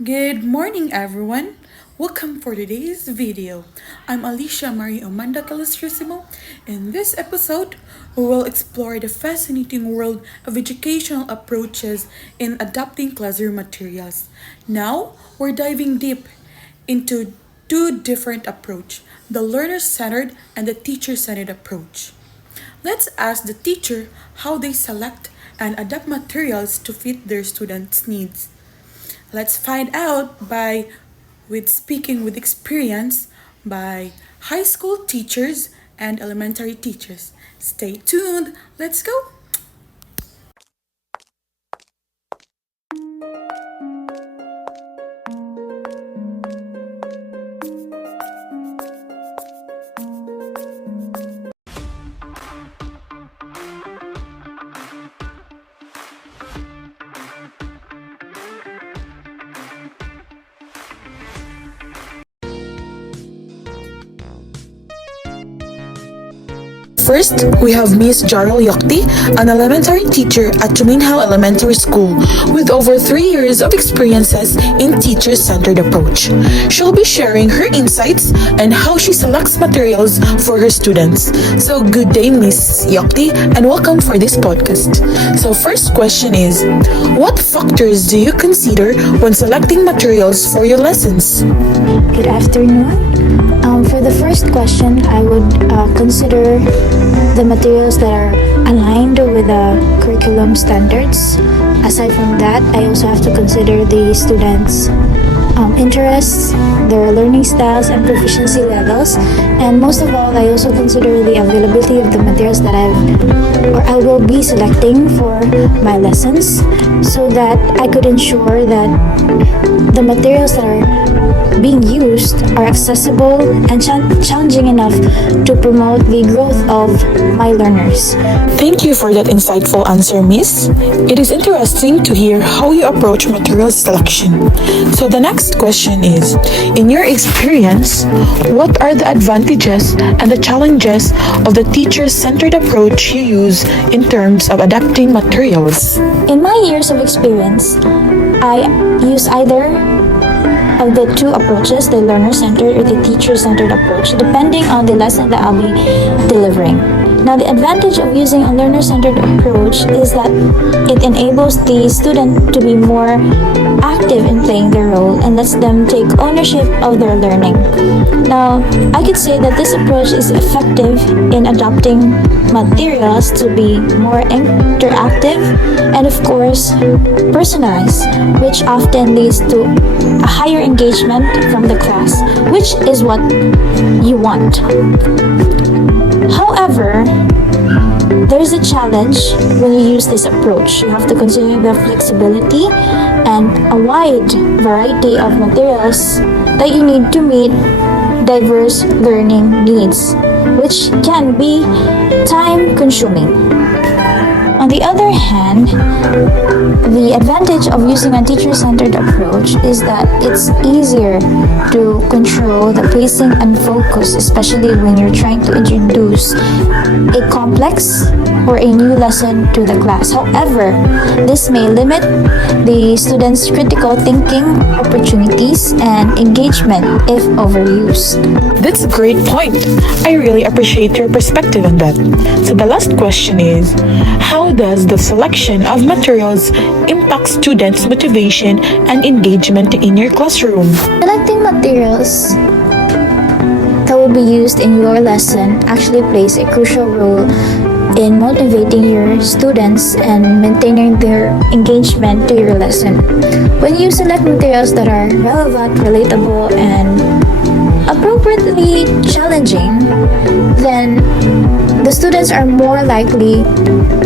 Good morning, everyone. Welcome for today's video. I'm Alicia Marie Amanda Calastrissimo. In this episode, we will explore the fascinating world of educational approaches in adapting classroom materials. Now, we're diving deep into two different approaches, the learner-centered and the teacher-centered approach. Let's ask the teacher how they select and adapt materials to fit their students' needs. Let's find out by with speaking with experience by high school teachers and elementary teachers. Stay tuned. Let's go. First, we have Miss Jarl Yokti, an elementary teacher at Tuminghao Elementary School with over 3 years of experiences in teacher-centered approach. She'll be sharing her insights and how she selects materials for her students. So good day, Miss Yokti, and welcome for this podcast. So first question is, what factors do you consider when selecting materials for your lessons? Good afternoon. For the first question, I would consider the materials that are aligned with the curriculum standards. Aside from that, I also have to consider the students' interests, their learning styles, and proficiency levels. And most of all, I also consider the availability of the materials that I will be selecting for my lessons, so that I could ensure that the materials that are being used are accessible and challenging enough to promote the growth of my learners. Thank you for that insightful answer, Miss. It is interesting to hear how you approach material selection. So the next question is, in your experience, what are the advantages and the challenges of the teacher-centered approach you use in terms of adapting materials? In my years of experience, I use either of the two approaches, the learner-centered or the teacher-centered approach, depending on the lesson that I'll be delivering. Now, the advantage of using a learner-centered approach is that it enables the student to be more active in playing their role and lets them take ownership of their learning. Now, I could say that this approach is effective in adopting materials to be more interactive and, of course, personalized, which often leads to a higher engagement from the class, which is what you want. However, there's a challenge when you use this approach. You have to consider the flexibility and a wide variety of materials that you need to meet diverse learning needs, which can be time consuming. On the other hand, the advantage of using a teacher-centered approach is that it's easier to control the pacing and focus, especially when you're trying to introduce a complex or a new lesson to the class. However, this may limit the students' critical thinking opportunities and engagement if overused. That's a great point. I really appreciate your perspective on that. So the last question is, how does the selection of materials impact students' motivation and engagement in your classroom? Selecting materials that will be used in your lesson actually plays a crucial role in motivating your students and maintaining their engagement to your lesson. When you select materials that are relevant, relatable, and appropriately challenging, then the students are more likely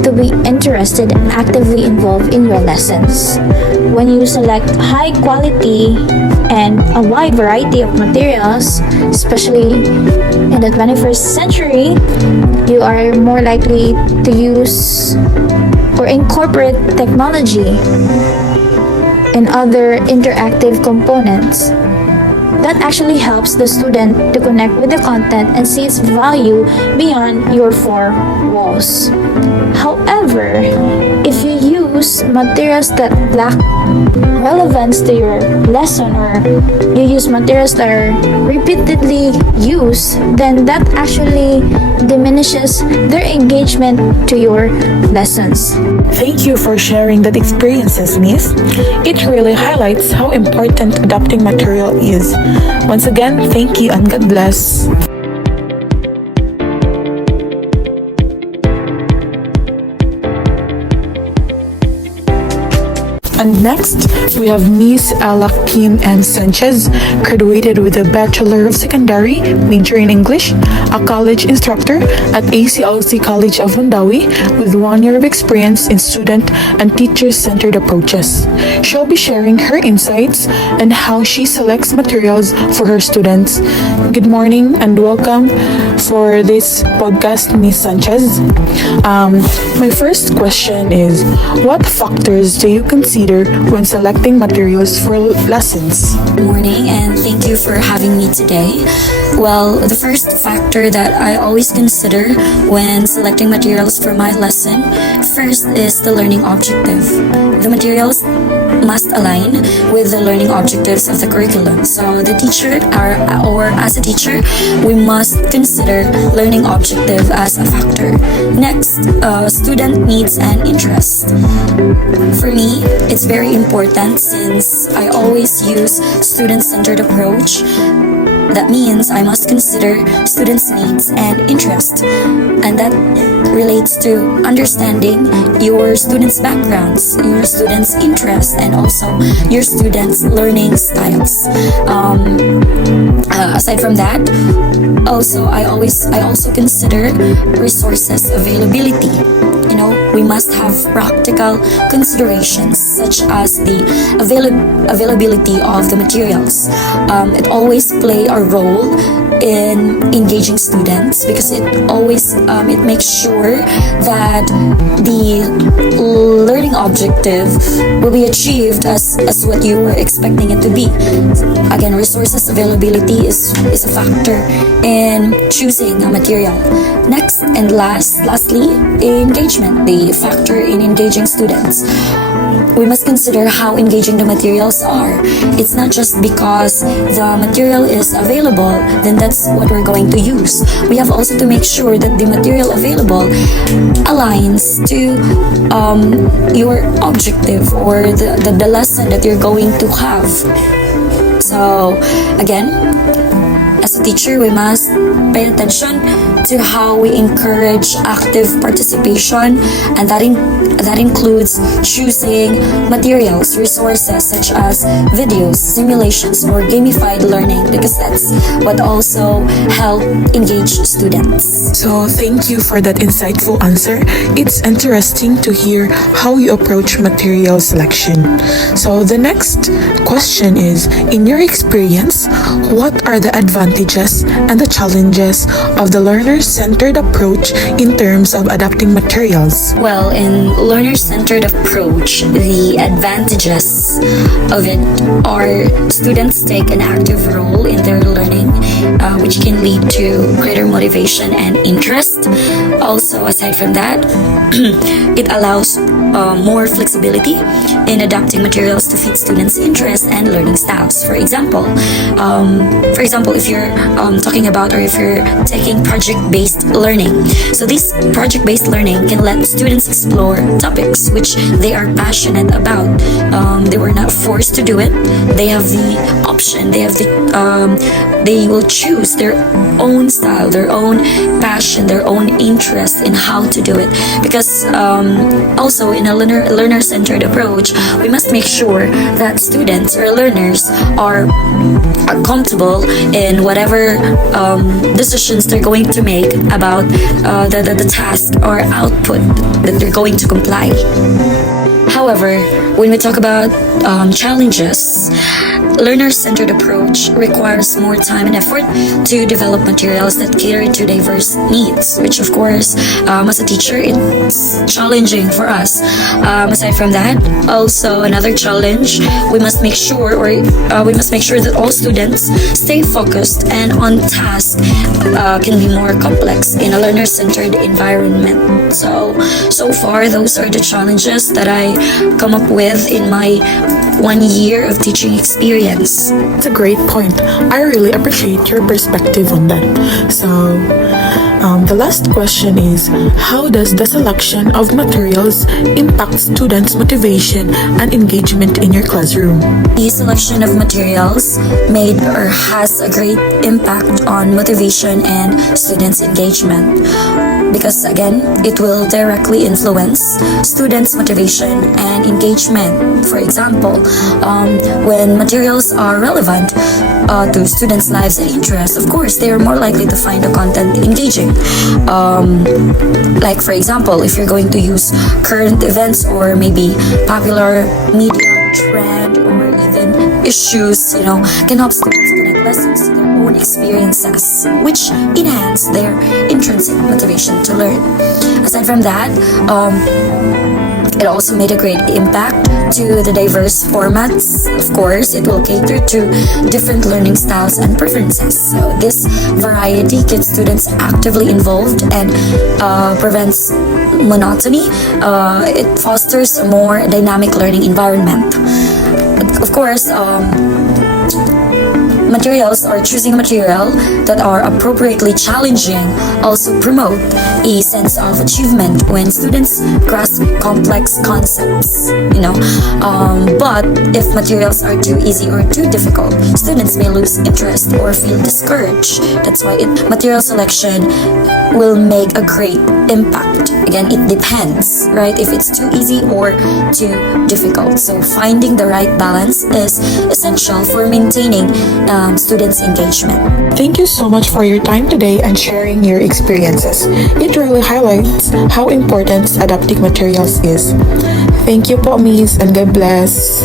to be interested and actively involved in your lessons. When you select high quality and a wide variety of materials, especially in the 21st century, you are more likely to use or incorporate technology and other interactive components. That actually helps the student to connect with the content and see its value beyond your four walls. However, if you use materials that lack relevance to your lesson, or you use materials that are repeatedly used, then that actually diminishes their engagement to your lessons. Thank you for sharing that experiences, Miss. It really highlights how important adapting material is. Once again, thank you and God bless. And next, we have Miss Ella Kim M. Sanchez, graduated with a Bachelor of Secondary, major in English, a college instructor at ACLC College of Mandawi with 1 year of experience in student and teacher-centered approaches. She'll be sharing her insights and how she selects materials for her students. Good morning and welcome for this podcast, Miss Sanchez. My first question is, what factors do you consider when selecting materials for lessons? Good morning and thank you for having me today. Well, the first factor that I always consider when selecting materials for my lesson, first is the learning objective. The materials must align with the learning objectives of the curriculum. So the teacher, or as a teacher, we must consider learning objective as a factor. Next, student needs and interest. For me, it's very important since I always use student-centered approach. That means I must consider students' needs and interest, and that relates to understanding your students' backgrounds, your students' interests, and also your students' learning styles. Aside from that, I also consider resources availability. We must have practical considerations such as the availability of the materials. It always play a role in engaging students because it makes sure that the learning objective will be achieved as what you were expecting it to be. Again, resources availability is a factor in choosing a material. Next and lastly, engagement, the factor in engaging students. We must consider how engaging the materials are. It's not just because the material is available, then that's what we're going to use. We have also to make sure that the material available aligns to your objective or the lesson that you're going to have. So, again, as a teacher, we must pay attention to how we encourage active participation, and that includes choosing materials, resources such as videos, simulations, or gamified learning, because that's what also help engage students. So thank you for that insightful answer. It's interesting to hear how you approach material selection. So the next question is, in your experience, what are the advantages and the challenges of the learner-centered approach in terms of adapting materials? Well, in learner-centered approach, the advantages of it are students take an active role in their learning, which can lead to greater motivation and interest. Also, aside from that, it allows more flexibility in adapting materials to fit students' interests and learning styles. For example, if you're talking about, or if you're taking project-based learning, so this project-based learning can let students explore topics which they are passionate about. They were not forced to do it. They have the option. They will choose their own style, their own passion, their own interest in how to do it. Because also in a learner-centered approach, we must make sure that students or learners are comfortable in whatever decisions they're going to make about the task or output that they're going to comply. However, when we talk about challenges, learner-centered approach requires more time and effort to develop materials that cater to diverse needs, which of course, as a teacher, it's challenging for us. Aside from that, also another challenge, we must make sure that all students stay focused and on task can be more complex in a learner-centered environment. So far, those are the challenges that I come up with in my 1 year of teaching experience. That's a great point. I really appreciate your perspective on that. So, the last question is, how does the selection of materials impact students' motivation and engagement in your classroom? The selection of materials made or has a great impact on motivation and students' engagement, because again, it will directly influence students' motivation and engagement. For example, when materials are relevant to students' lives and interests, of course, they are more likely to find the content engaging. Like for example, if you're going to use current events or maybe popular media trend or even issues, can help students connect lessons to their own experiences, which enhance their intrinsic motivation to learn. Aside from that, it also made a great impact to the diverse formats. Of course, it will cater to different learning styles and preferences. So this variety keeps students actively involved and prevents monotony. It fosters a more dynamic learning environment. Of course, materials or choosing a material that are appropriately challenging also promote a sense of achievement when students grasp complex concepts, but if materials are too easy or too difficult, students may lose interest or feel discouraged. That's why material selection will make a great impact. Again, it depends, right? If it's too easy or too difficult. So finding the right balance is essential for maintaining students' engagement. Thank you so much for your time today and sharing your experiences. It really highlights how important adapting materials is. Thank you po, Miss, and God bless.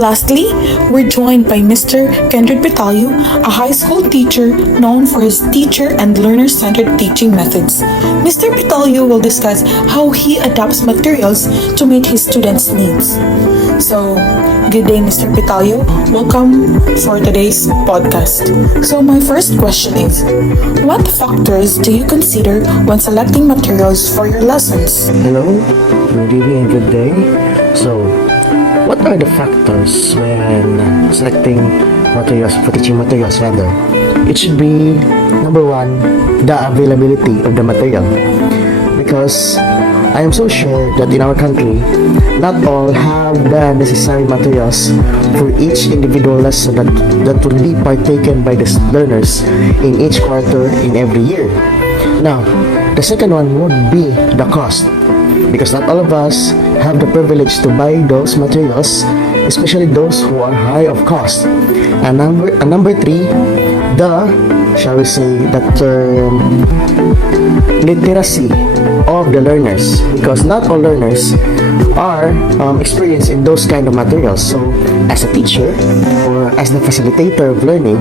Lastly, we're joined by Mr. Kendrick Betalio, a high school teacher known for his teacher and learner-centered teaching methods. Mr. Betalio will discuss how he adapts materials to meet his students' needs. So, good day, Mr. Betalio. Welcome for today's podcast. So, my first question is, what factors do you consider when selecting materials for your lessons? Hello, good evening and good day. So, what are the factors when selecting materials, for teaching materials rather? It should be, number one, the availability of the material. Because I am so sure that in our country, not all have the necessary materials for each individual lesson that will be partaken by the learners in each quarter in every year. Now, the second one would be the cost. Because not all of us have the privilege to buy those materials, especially those who are high of cost. And number three, shall we say, the term literacy of the learners, because not all learners are experienced in those kind of materials. So as a teacher or as the facilitator of learning,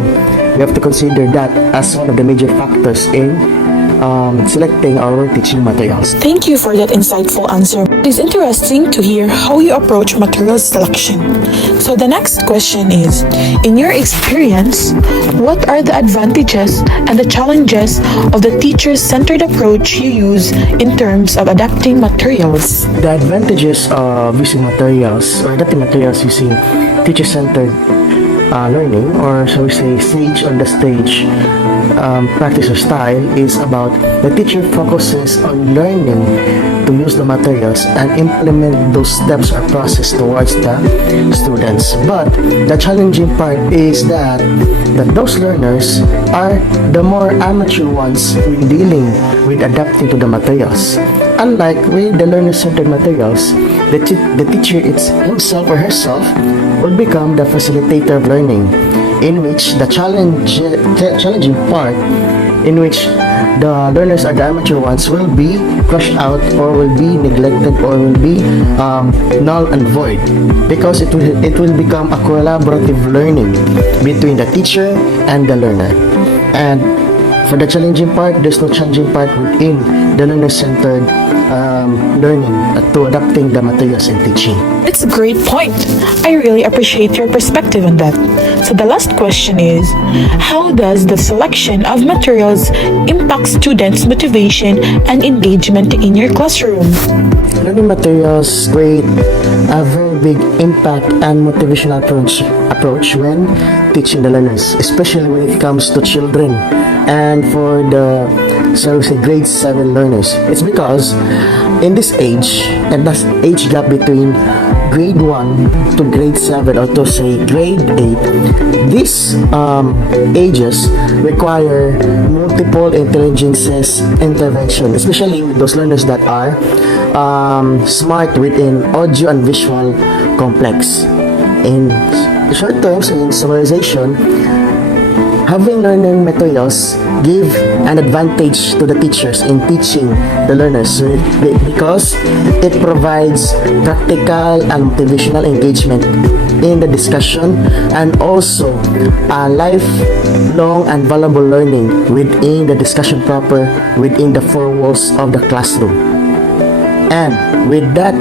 we have to consider that as one of the major factors in selecting our teaching materials. Thank you for that insightful answer. It is interesting to hear how you approach material selection. So the next question is, in your experience, what are the advantages and the challenges of the teacher-centered approach you use in terms of adapting materials? The advantages of using materials or adapting materials using teacher-centered learning, or shall we say sage on the stage practice or style, is about the teacher focuses on learning to use the materials and implement those steps or process towards the students. But the challenging part is that those learners are the more amateur ones in dealing with adapting to the materials. Unlike with the learner-centered materials, the teacher himself or herself will become the facilitator of learning, in which the challenging part, in which the learners are the amateur ones, will be crushed out or will be neglected or will be null and void, because it will become a collaborative learning between the teacher and the learner. And for the challenging part, there's no challenging part within the learner-centered learning to adapting the materials and teaching. It's a great point. I really appreciate your perspective on that. So the last question is, how does the selection of materials impact students' motivation and engagement in your classroom? Learning materials create a very big impact and motivational approach when teaching the learners, especially when it comes to children and for the, so we say, grade 7 learners. It's because in this age, and that's age gap between grade 1 to grade 7, or to say grade 8, these ages require multiple intelligences intervention, especially with those learners that are smart within audio and visual complex. In short terms, in summarization, having learning materials give an advantage to the teachers in teaching the learners, because it provides practical and motivational engagement in the discussion, and also lifelong and valuable learning within the discussion proper within the four walls of the classroom. And with that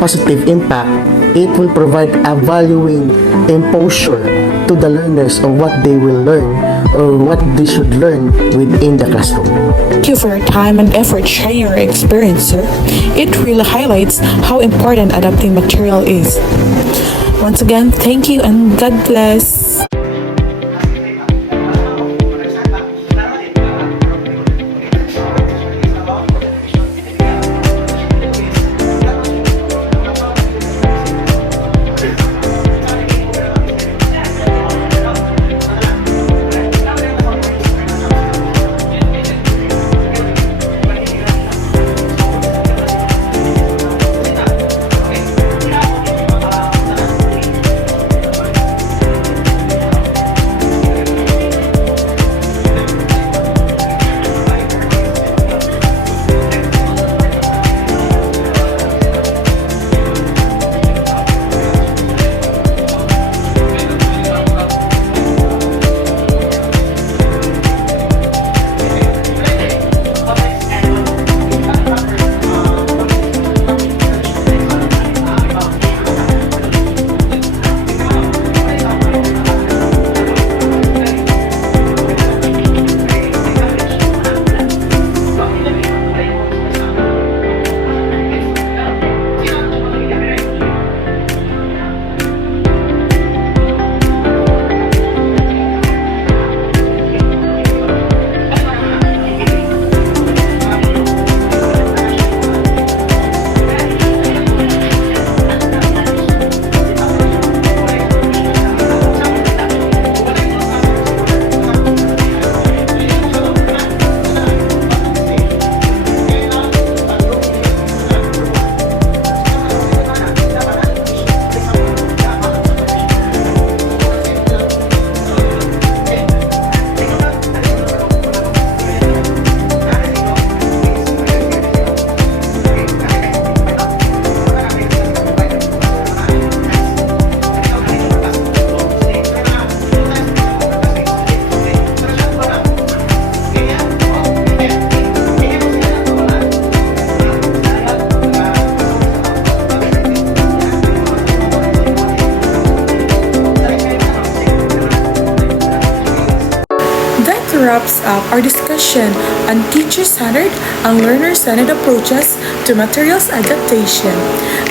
positive impact, it will provide a valuing imposure to the learners of what they will learn or what they should learn within the classroom. Thank you for your time and effort sharing your experience, sir. It really highlights how important adapting material is. Once again, thank you and God bless. Wraps up our discussion on teacher-centered and learner-centered approaches to materials adaptation.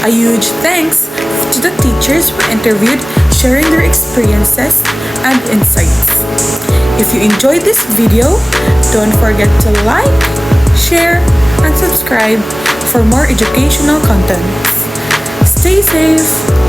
A huge thanks to the teachers we interviewed sharing their experiences and insights. If you enjoyed this video, don't forget to like, share, and subscribe for more educational contents. Stay safe!